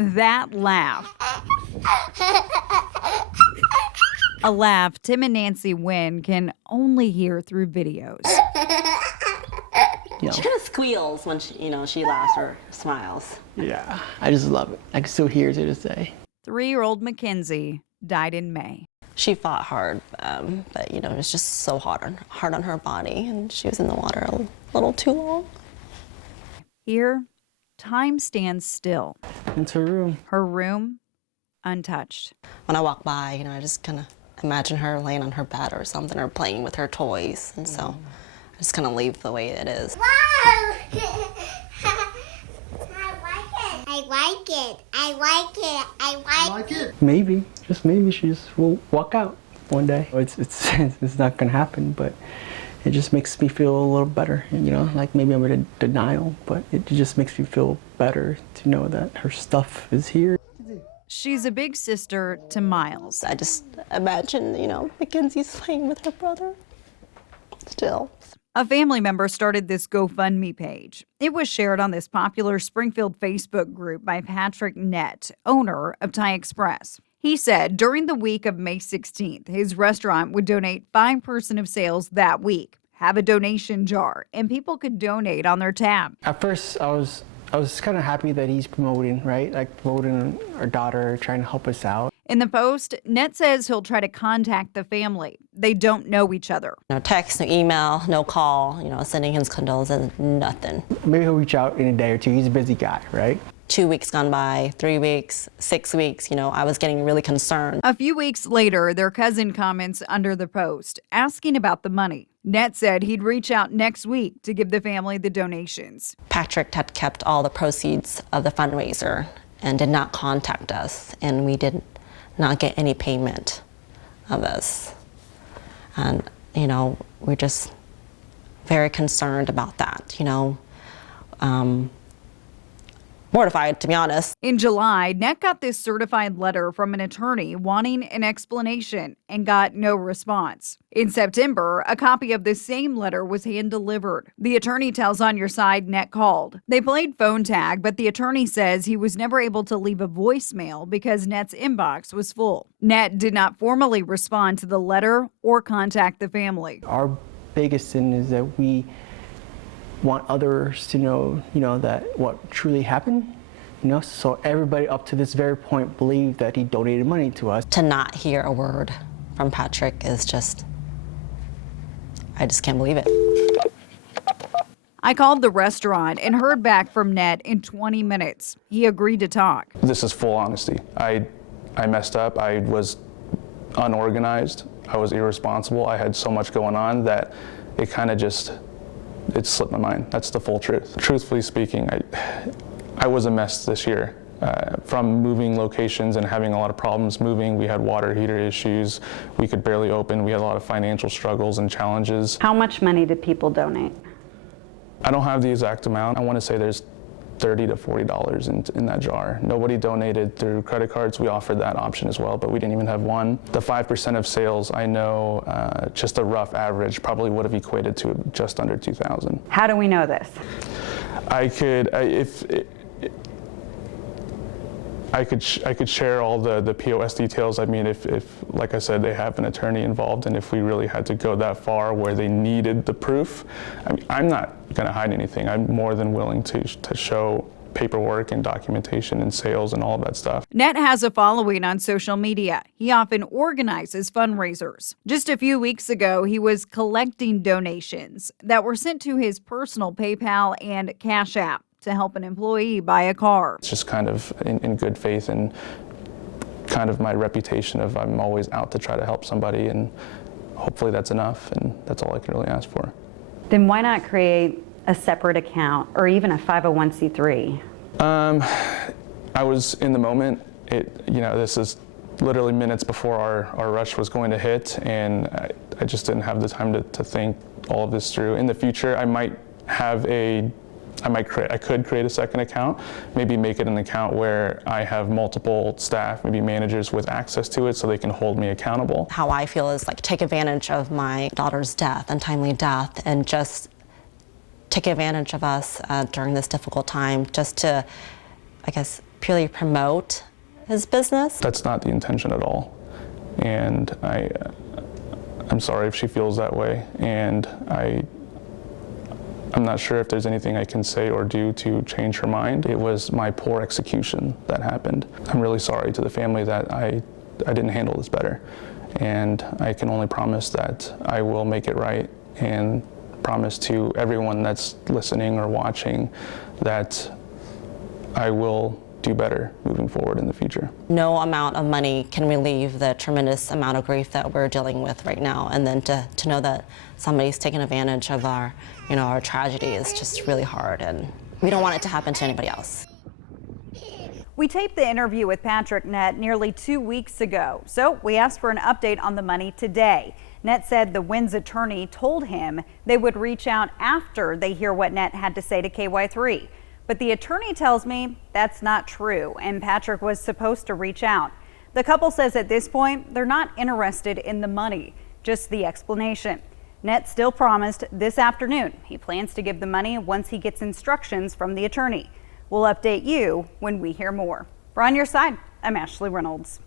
That laugh. A laugh Tim and Nancy Wynn can only hear through videos. She kind of squeals when she laughs or smiles. Yeah, I just love it. I can still hear it to this day. 3-year-old Mackenzie died in May. She fought hard, but it was just so hard on her body, and she was in the water a little too long. Here, time stands still. Into her room. Her room, untouched. When I walk by, I just kind of imagine her laying on her bed or something, or playing with her toys, and so I just kind of leave the way it is. Wow! I like it. I like it. I like it. Maybe, just maybe she just will walk out one day. It's not gonna happen, but it just makes me feel a little better. Like maybe I'm in denial, but it just makes me feel better to know that her stuff is here. She's a big sister to Miles. I just imagine, Mackenzie's playing with her brother still. A family member started this GoFundMe page. It was shared on this popular Springfield Facebook group by Patrick Nett, owner of Thai Express. He said during the week of May 16th, his restaurant would donate 5% of sales that week, have a donation jar, and people could donate on their tab. At first, I was kind of happy that he's promoting, right? Like promoting our daughter, trying to help us out. In the post, Nett says he'll try to contact the family. They don't know each other. No text, no email, no call, sending his condolences, nothing. Maybe he'll reach out in a day or two. He's a busy guy, right? 2 weeks gone by, 3 weeks, 6 weeks, I was getting really concerned. A few weeks later, their cousin comments under the post, asking about the money. Nett said he'd reach out next week to give the family the donations. Patrick had kept all the proceeds of the fundraiser and did not contact us, and we did not get any payment of this. And, we're just very concerned about that, mortified, to be honest. In July, Nett got this certified letter from an attorney wanting an explanation and got no response. In September, a copy of the same letter was hand-delivered. The attorney tells On Your Side Nett called. They played phone tag, but the attorney says he was never able to leave a voicemail because Nett's inbox was full. Nett did not formally respond to the letter or contact the family. Our biggest sin is that we want others to know, that what truly happened, so everybody up to this very point believed that he donated money to us. To not hear a word from Patrick is just, I just can't believe it. I called the restaurant and heard back from Nett in 20 minutes. He agreed to talk. This is full honesty. I messed up. I was unorganized. I was irresponsible. I had so much going on that it kind of just, it slipped my mind. That's the full truth. Truthfully speaking, I was a mess this year. From moving locations and having a lot of problems moving, we had water heater issues. We could barely open. We had a lot of financial struggles and challenges. How much money did people donate? I don't have the exact amount. I want to say there's $30 to $40 in that jar. Nobody donated through credit cards. We offered that option as well, but we didn't even have one. The 5% of sales, I know just a rough average probably would have equated to just under $2,000. How do we know this? I could share all the POS details. I mean, if like I said, they have an attorney involved, and if we really had to go that far where they needed the proof, I'm not going to hide anything. I'm more than willing to show paperwork and documentation and sales and all of that stuff. Nett has a following on social media. He often organizes fundraisers. Just a few weeks ago, he was collecting donations that were sent to his personal PayPal and Cash App to help an employee buy a car. It's just kind of in good faith and kind of my reputation of I'm always out to try to help somebody, and hopefully that's enough, and that's all I can really ask for. Then why not create a separate account or even a 501c3? I was in the moment. This is literally minutes before our rush was going to hit, and I just didn't have the time to think all of this through. In the future, I could create a second account, maybe make it an account where I have multiple staff, maybe managers with access to it so they can hold me accountable. How I feel is take advantage of my daughter's death, untimely death, and just take advantage of us during this difficult time, just to, purely promote his business. That's not the intention at all. And I'm sorry if she feels that way. And I'm not sure if there's anything I can say or do to change her mind. It was my poor execution that happened. I'm really sorry to the family that I didn't handle this better. And I can only promise that I will make it right, and promise to everyone that's listening or watching that I will do better moving forward in the future. No amount of money can relieve the tremendous amount of grief that we're dealing with right now, and then to know that somebody's taking advantage of our, our tragedy is just really hard, and we don't want it to happen to anybody else. We taped the interview with Patrick Nett nearly 2 weeks ago, so we asked for an update on the money today. Nett said the Wynn's attorney told him they would reach out after they hear what Nett had to say to KY3. But the attorney tells me that's not true, and Patrick was supposed to reach out. The couple says at this point they're not interested in the money, just the explanation. Nett still promised this afternoon he plans to give the money once he gets instructions from the attorney. We'll update you when we hear more. For On Your Side, I'm Ashley Reynolds.